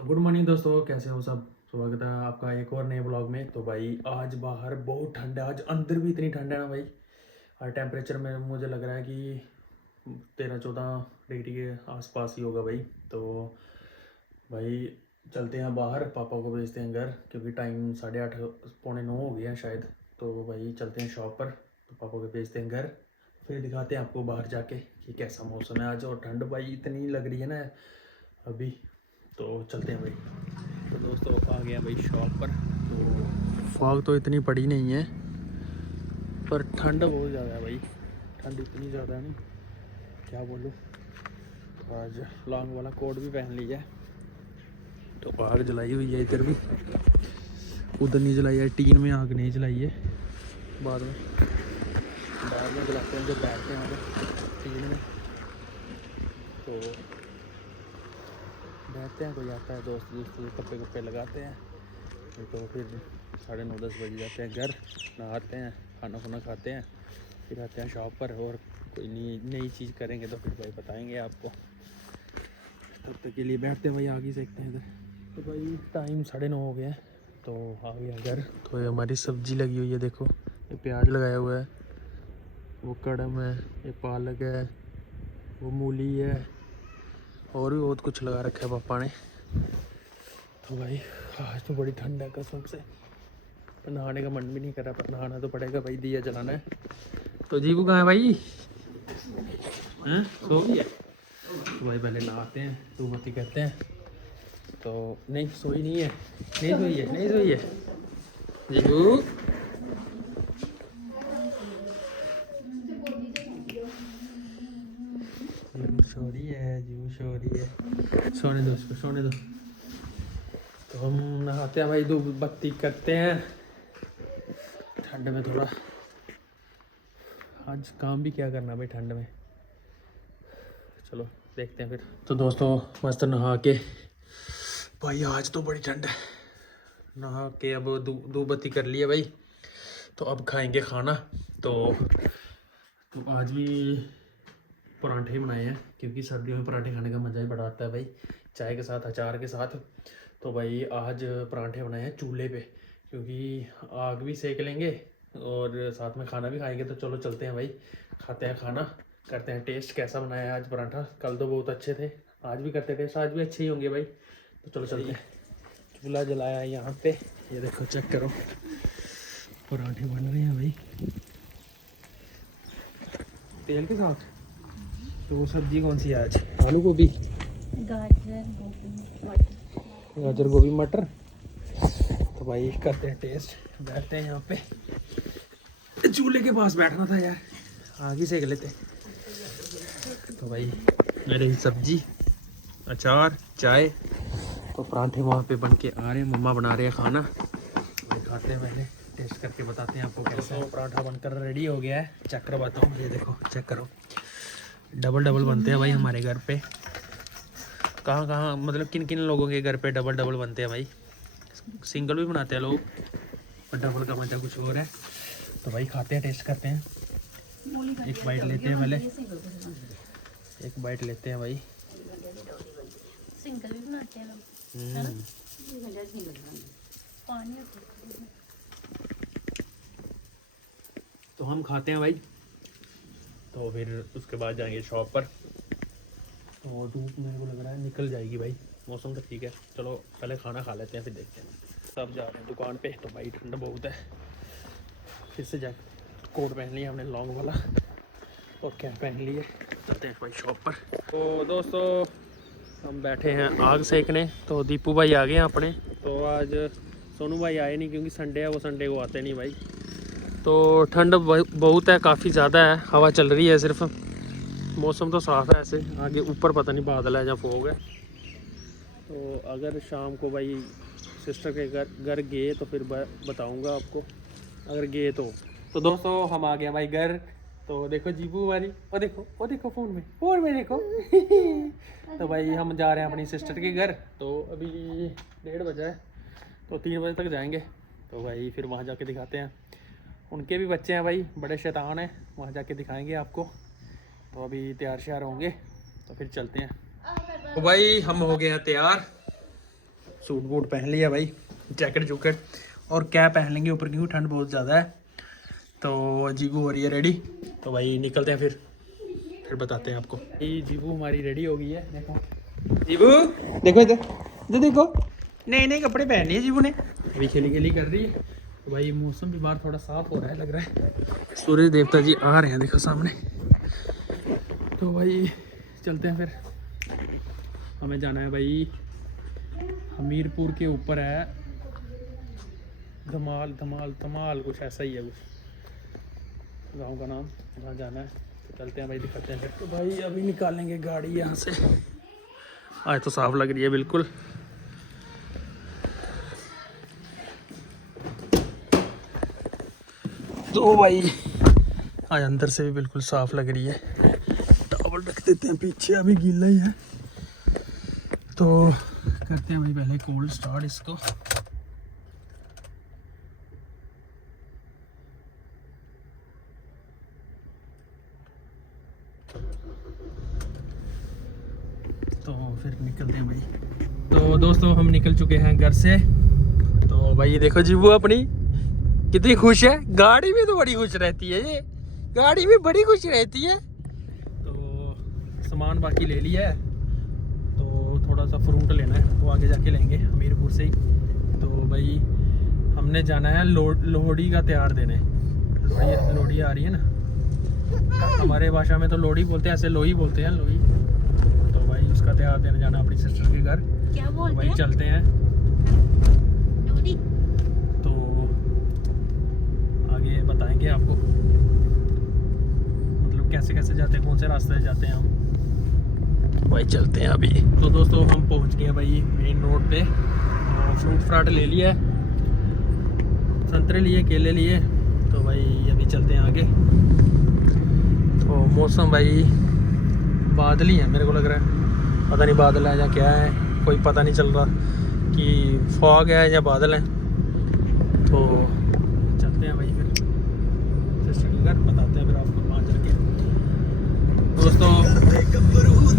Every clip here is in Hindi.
तो गुड मॉर्निंग दोस्तों, कैसे हो सब। स्वागत है आपका एक और नए ब्लॉग में। तो भाई आज बाहर बहुत ठंड है, आज अंदर भी इतनी ठंड है ना भाई। और टेम्परेचर में मुझे लग रहा है कि 13-14 डिग्री के आसपास ही होगा भाई। तो भाई चलते हैं बाहर, पापा को भेजते हैं घर क्योंकि टाइम 8:30 पौने 9 हो गया है शायद। तो भाई चलते हैं शॉप पर, तो पापा को भेजते हैं घर, फिर दिखाते हैं आपको बाहर जाके कि कैसा मौसम है आज। और ठंड भाई इतनी लग रही है ना अभी। तो चलते हैं भाई। तो दोस्तों आ गया भाई शॉप पर। तो फॉग तो इतनी पड़ी नहीं है पर ठंड बहुत ज़्यादा है भाई। ठंड इतनी ज़्यादा है ना, क्या बोलूँ। तो आज लॉन्ग वाला कोट भी पहन लिया है। तो आग जलाई हुई है इधर भी, उधर नहीं जलाई है, टीन में आग नहीं जलाई है। बाद में जलाते हैं जब बैठते हैं टीन में। तो बैठते हैं, कोई आता है दोस्त कपड़े कपड़े लगाते हैं। तो फिर 9:30-10 बज जाते हैं घर, नहाते हैं, खाना खुना खाते हैं, फिर आते हैं शॉप पर। और कोई नई चीज़ करेंगे तो फिर भाई बताएंगे आपको। तब तक के लिए बैठते हैं भाई, आग ही सेकते हैं इधर। तो भाई टाइम 9:30 हो गया है, तो आ गया घर। तो ये हमारी सब्जी लगी हुई है, देखो ये प्याज लगाया हुआ है, वो कड़म है, ये पालक है, वो मूली है, और भी बहुत कुछ लगा रखा है पापा ने। तो भाई आज तो बड़ी ठंड है कसम से, तो नहाने का मन भी नहीं कर रहा, पर नहाना तो पड़ेगा भाई, दिया जलाना है। तो जीवू कहाँ है भाई? हैं, सो गई है? तो भाई पहले नहाते हैं, धूमबत्ती करते हैं। तो नहीं सोई नहीं है, नहीं सोई है, नहीं सोई है जीवू। जीवू सो रही है, जीवू सो रही है, सोने दो उसको, सोने दो। तो हम नहाते हैं भाई, धूमबत्ती करते हैं। ठंड में थोड़ा आज काम भी क्या करना भाई ठंड में। चलो देखते हैं फिर। तो दोस्तों मस्त नहा के भाई, आज तो बड़ी ठंड है। नहा के अब धूपबत्ती कर लिए भाई, तो अब खाएंगे खाना। तो आज भी पराठे बनाए हैं, क्योंकि सर्दियों में पराठे खाने का मज़ा ही बड़ा आता है भाई, चाय के साथ, अचार के साथ। तो भाई आज पराठे बनाए हैं चूल्हे पे, क्योंकि आग भी सेक लेंगे और साथ में खाना भी खाएंगे। तो चलो चलते हैं भाई, खाते हैं खाना, करते हैं टेस्ट कैसा बनाया है आज पराठा। कल तो बहुत अच्छे थे, आज भी करते टेस्ट, आज भी अच्छे ही होंगे भाई। तो चलो चलते हैं। चूल्हा जलाया है यहाँ पे, ये देखो चेक करो, पराठे बन रहे हैं भाई तेल के साथ। तो सब्जी कौन सी है आज? आलू गोभी, गाजर गोभी मटर। तो भाई करते हैं टेस्ट, बैठते हैं यहाँ पे। चूल्हे के पास बैठना था यार, आग ही सेक लेते। तो भाई मेरी सब्जी, अचार, चाय। तो पराठे वहाँ पे बन के आ रहे हैं, मम्मा बना रहे हैं खाना। खाते हैं, पहले टेस्ट करके बताते हैं आपको कैसा है। पराठा बनकर रेडी हो गया है, चेक करवाता हूँ। ये देखो चेक करो, डबल डबल बनते हैं भाई हमारे घर पे। कहाँ कहाँ मतलब किन किन लोगों के घर पे डबल डबल बनते हैं भाई। सिंगल भी बनाते हैं लोग, पर डबल का मजा कुछ और है। तो भाई खाते हैं, टेस्ट करते हैं। एक बाइट लेते हैं पहले, एक बाइट लेते हैं भाई। सिंगल भी बनाते हैं लोग, तो हम खाते हैं भाई, तो फिर उसके बाद जाएंगे शॉप पर। तो धूप मेरे को लग रहा है निकल जाएगी भाई, मौसम तो ठीक है। चलो पहले खाना खा लेते हैं, फिर देखते हैं। सब जा रहे हैं दुकान पे। तो भाई ठंड बहुत है, फिर से जा कोट पहन लिया हमने लॉन्ग वाला, और कैप पहन लिए, चलते हैं भाई शॉप पर। तो दोस्तों हम बैठे हैं आग सेकने। तो दीपू भाई आ गए हैं अपने। तो आज सोनू भाई आए नहीं, क्योंकि संडे है, वो संडे को आते नहीं भाई। तो ठंड बहुत है, काफ़ी ज़्यादा है, हवा चल रही है सिर्फ। मौसम तो साफ़ है ऐसे, आगे ऊपर पता नहीं बादल है या फोग है। तो अगर शाम को भाई सिस्टर के घर गए तो फिर बताऊंगा आपको, अगर गए तो दोस्तों हम आ गए भाई घर। तो देखो जीबू हमारी, वो देखो फ़ोन में देखो। तो भाई हम जा रहे हैं अपनी सिस्टर के घर। तो अभी 1:30 बजा है, तो 3 बजे तक जाएंगे। तो भाई फिर वहाँ जाके दिखाते हैं। उनके भी बच्चे हैं भाई, बड़े शैतान हैं, वहाँ जाके दिखाएंगे आपको। तो अभी तैयार श्यार होंगे, तो फिर चलते हैं। तो भाई हम हो गए हैं तैयार, सूट बूट पहन लिया भाई, जैकेट जूकेट, और कैप पहन लेंगे ऊपर क्योंकि ठंड बहुत ज़्यादा है। तो जीबू हो रही है रेडी, तो भाई निकलते हैं फिर बताते हैं आपको। ये जीबू हमारी रेडी हो गई है, देखो जीबू, देखो इधर देखो, नए नए कपड़े पहन लिए जीबू ने, अभी खेली कर रही है। तो भाई मौसम भी बाहर थोड़ा साफ हो रहा है, लग रहा है सूरज देवता जी आ रहे हैं, देखो सामने। तो भाई चलते हैं फिर, हमें जाना है भाई हमीरपुर के ऊपर है धमाल धमाल धमाल, कुछ ऐसा ही है कुछ गांव का नाम, वहाँ जाना है। तो चलते हैं भाई, दिखाते हैं फिर। तो भाई अभी निकालेंगे गाड़ी यहाँ से, आज तो साफ लग रही है बिल्कुल। तो भाई आज अंदर से भी बिल्कुल साफ लग रही है। टॉवल रख देते हैं पीछे, अभी गीला ही है। तो करते हैं भाई पहले कोल्ड स्टार्ट इसको। तो फिर निकलते हैं भाई। तो दोस्तों हम निकल चुके हैं घर से। तो भाई देखो जी वो अपनी कितनी खुश है, गाड़ी में तो बड़ी खुश रहती है ये, गाड़ी में बड़ी खुश रहती है। तो सामान बाकी ले लिया है, तो थोड़ा सा फ्रूट लेना है, वो आगे जाके लेंगे हमीरपुर से ही। तो भाई हमने जाना है लोहड़ी का त्यौहार देने। लोहड़ी आ रही है ना, हमारे भाषा में तो लोहड़ी बोलते हैं, ऐसे लोही बोलते हैं, लोही। तो भाई उसका त्यौहार देने जाना अपनी सिस्टर के घर। क्या बोलते भाई हैं? चलते हैं। लोहड़ी। तो आगे बताएंगे आपको, मतलब कैसे कैसे जाते हैं, कौन से रास्ते से जाते हैं हम। भाई चलते हैं अभी। तो दोस्तों हम पहुंच गए भाई मेन रोड पे, और फ्रूट फ्राट ले लिया, संतरे लिए, केले लिए। तो भाई अभी चलते हैं आगे। तो मौसम भाई बादल ही है, मेरे को लग रहा है, पता नहीं बादल है या क्या है, कोई पता नहीं चल रहा कि फॉग है या बादल है। तो चलते हैं भाई फिर सिस्टर के घर, बताते हैं फिर आपको वहाँ जाके। दोस्तों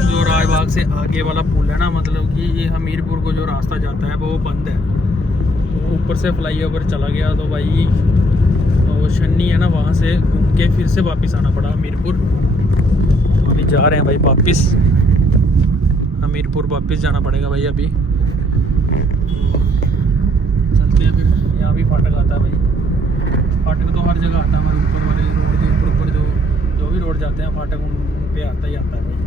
जो राजबाग से आगे वाला पुल है ना, मतलब कि ये हमीरपुर को जो रास्ता जाता है वो बंद है। तो ऊपर से फ्लाईओवर चला गया, तो भाई वो छन्नी है ना, वहाँ से घूम के फिर से वापस आना पड़ा हमीरपुर। तो अभी जा रहे हैं भाई वापस हमीरपुर, वापस जाना पड़ेगा भाई अभी। चलते हैं फिर, यहाँ भी फाटक आता है भाई, फाटक तो हर जगह आता है हमारे ऊपर वाले रोड के ऊपर जो भी रोड जाते हैं फाटक उन पे आता ही आता है भाई।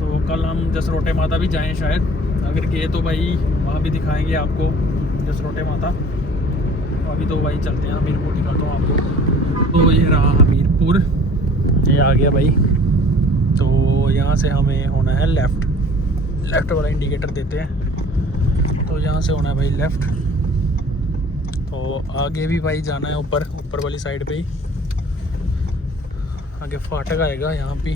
तो कल हम जसरोटे माता भी जाएं शायद, अगर गए तो भाई वहाँ भी दिखाएंगे आपको जसरोटे माता। तो अभी तो भाई चलते हैं हमीरपुर, दिखाता हूँ आपको। तो ये रहा हमीरपुर, ये आ गया भाई। तो यहाँ से हमें होना है लेफ़्ट वाला इंडिकेटर देते हैं। तो यहाँ से होना है भाई लेफ़्ट। तो आगे भी भाई जाना है ऊपर वाली साइड पे ही, आगे फाटक आएगा यहाँ पे।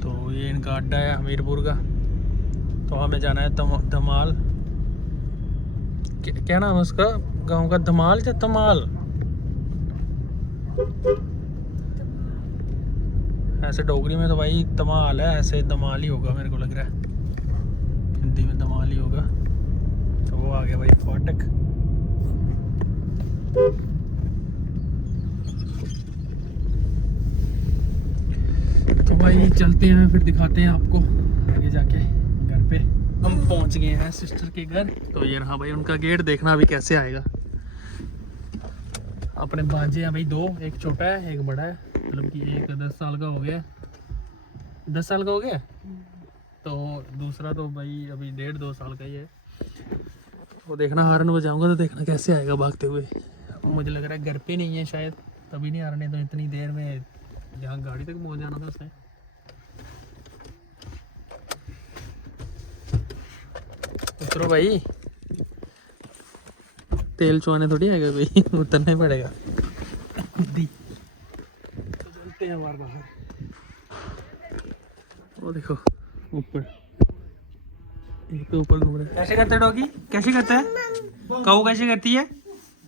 तो ये इनका अड्डा है हमीरपुर का। तो हमें जाना है धमाल, क्या नाम है उसका गांव का, धमाल या तमाल, ऐसे डोगरी में तो भाई तमाल है, ऐसे धमाल ही होगा मेरे को लग रहा है, हिंदी में धमाल ही होगा। तो वो आ गया भाई फाटक। तो भाई चलते हैं फिर, दिखाते हैं आपको आगे जाके घर पे। हम पहुंच गए हैं सिस्टर के घर। तो ये रहा भाई उनका गेट, देखना अभी कैसे आएगा। अपने भांजे हैं भाई दो, एक छोटा है एक बड़ा है, मतलब कि एक 10 साल का हो गया, 10 साल का हो गया, तो दूसरा तो भाई अभी 1.5-2 साल का ही है। तो देखना हारन बजाऊंगा तो देखना कैसे आएगा भागते हुए। मुझे लग रहा है घर पे नहीं है शायद, तभी नहीं आ रहा, नहीं तो इतनी देर में जहाँ गाड़ी तक पहुँच जाना था उसने। उतरो भाई, तेल चुआने थोड़ी आएगा भाई, उतरना ही पड़ेगा। तो चलते हैं हमारे बाहर। वो देखो ऊपर, एक तो ऊपर घूम रहा है। कैसे करते डॉगी, कैसे करता है काऊ, कैसे करती है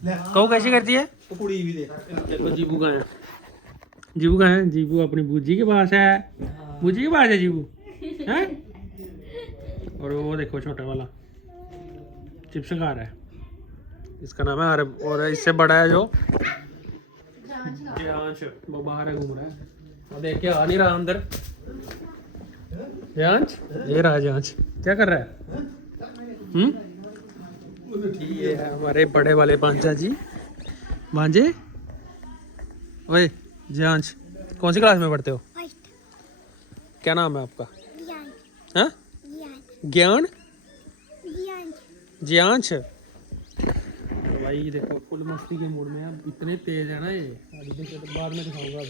काऊ, कैसे करती है। देखो जीबू कहाँ है, जीबू कहाँ है, जीबू अपनी बूजी के पास है। मुझे की आवाज है जीवू हैं? और वो देखो छोटा वाला चिप्स खा रहा है, इसका नाम है अरब। और इससे बड़ा है जो जियांश, वो बाहर है घूम रहा है, वो देख के आ नहीं रहा अंदर। जियांश, ये रहा जियांश, क्या कर रहा है? ये है हमारे बड़े वाले भांजा जी। भांजे, ओए जियांश, कौन सी क्लास में पढ़ते हो? क्या नाम है आपका? हाँ? ज्ञान, जियांश। तो भाई देखो फुल मस्ती के मूड में है, अब इतने तेज है ना ये। अभी देखो तो बाद में दिखाऊंगा,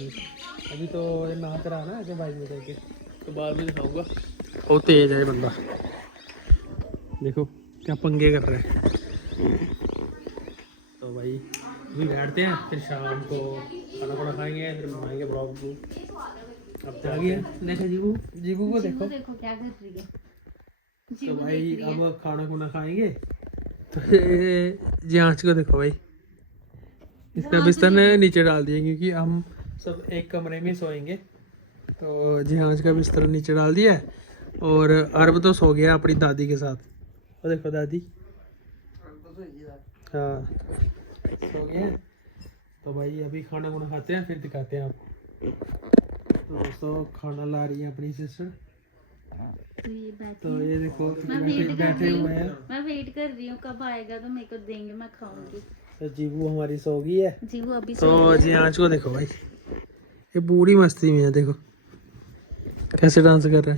अभी तो ये नहा कर रहा है ना ऐसे बाइक में करके, तो बाद में दिखाऊंगा। बहुत तेज है ये बंदा, देखो क्या पंगे कर रहे हैं। तो भाई अभी बैठते हैं, फिर शाम को खाना वाना खाएंगे, फिर बनाएंगे ब्लॉग। अब तो आ गया देखो जीबू, जीबू को देखो क्या कर रही है। तो भाई अब खाना खुना खाएंगे, तो जियांश को देखो भाई, इसका बिस्तर ने नीचे डाल दिया क्योंकि हम सब एक कमरे में सोएंगे। तो जियांश का बिस्तर नीचे डाल दिया है, और अरब तो सो गया अपनी दादी के साथ। वो देखो दादी, हाँ सो गया। तो भाई अभी खाना खुना खाते हैं, फिर दिखाते हैं आपको। तो दोस्तों खाना ला रही है अपनी सिस्टर, तो ये देखो बैठे हुए हैं। मैं वेट कर रही हूँ कब आएगा तो मेरे को देंगे, मैं खाऊंगी। तो जीबू हमारी सो गई है, जीवू अभी तो जियांश को देखो भाई, ये पूरी मस्ती में है, देखो कैसे डांस कर रहा है।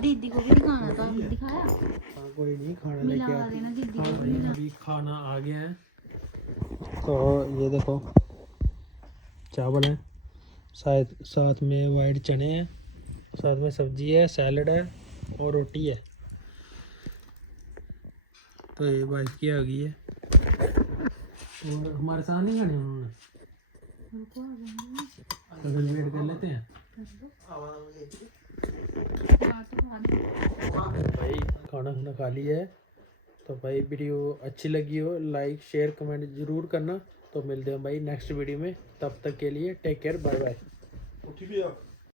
दीदी को भी दिखाना था, दिखाया? हाँ कोई नहीं, खाना मिला लेके आते देना हैं। दीदी हाँ को भाई भी। अभी खाना आ गया है, तो ये देखो चावल है, शायद साथ में वाइट चने हैं, साथ में सब्जी है, सैलड है और रोटी है। तो ये वाइफ की आ गई है, और हमारे साथ नहीं खाने उन्होंने, तो फिर वेट कर लेते हैं। भाई खाना खाना खा लिया है, तो भाई वीडियो अच्छी लगी हो लाइक शेयर कमेंट जरूर करना। तो मिलते हैं भाई नेक्स्ट वीडियो में, तब तक के लिए टेक केयर, बाय बाय।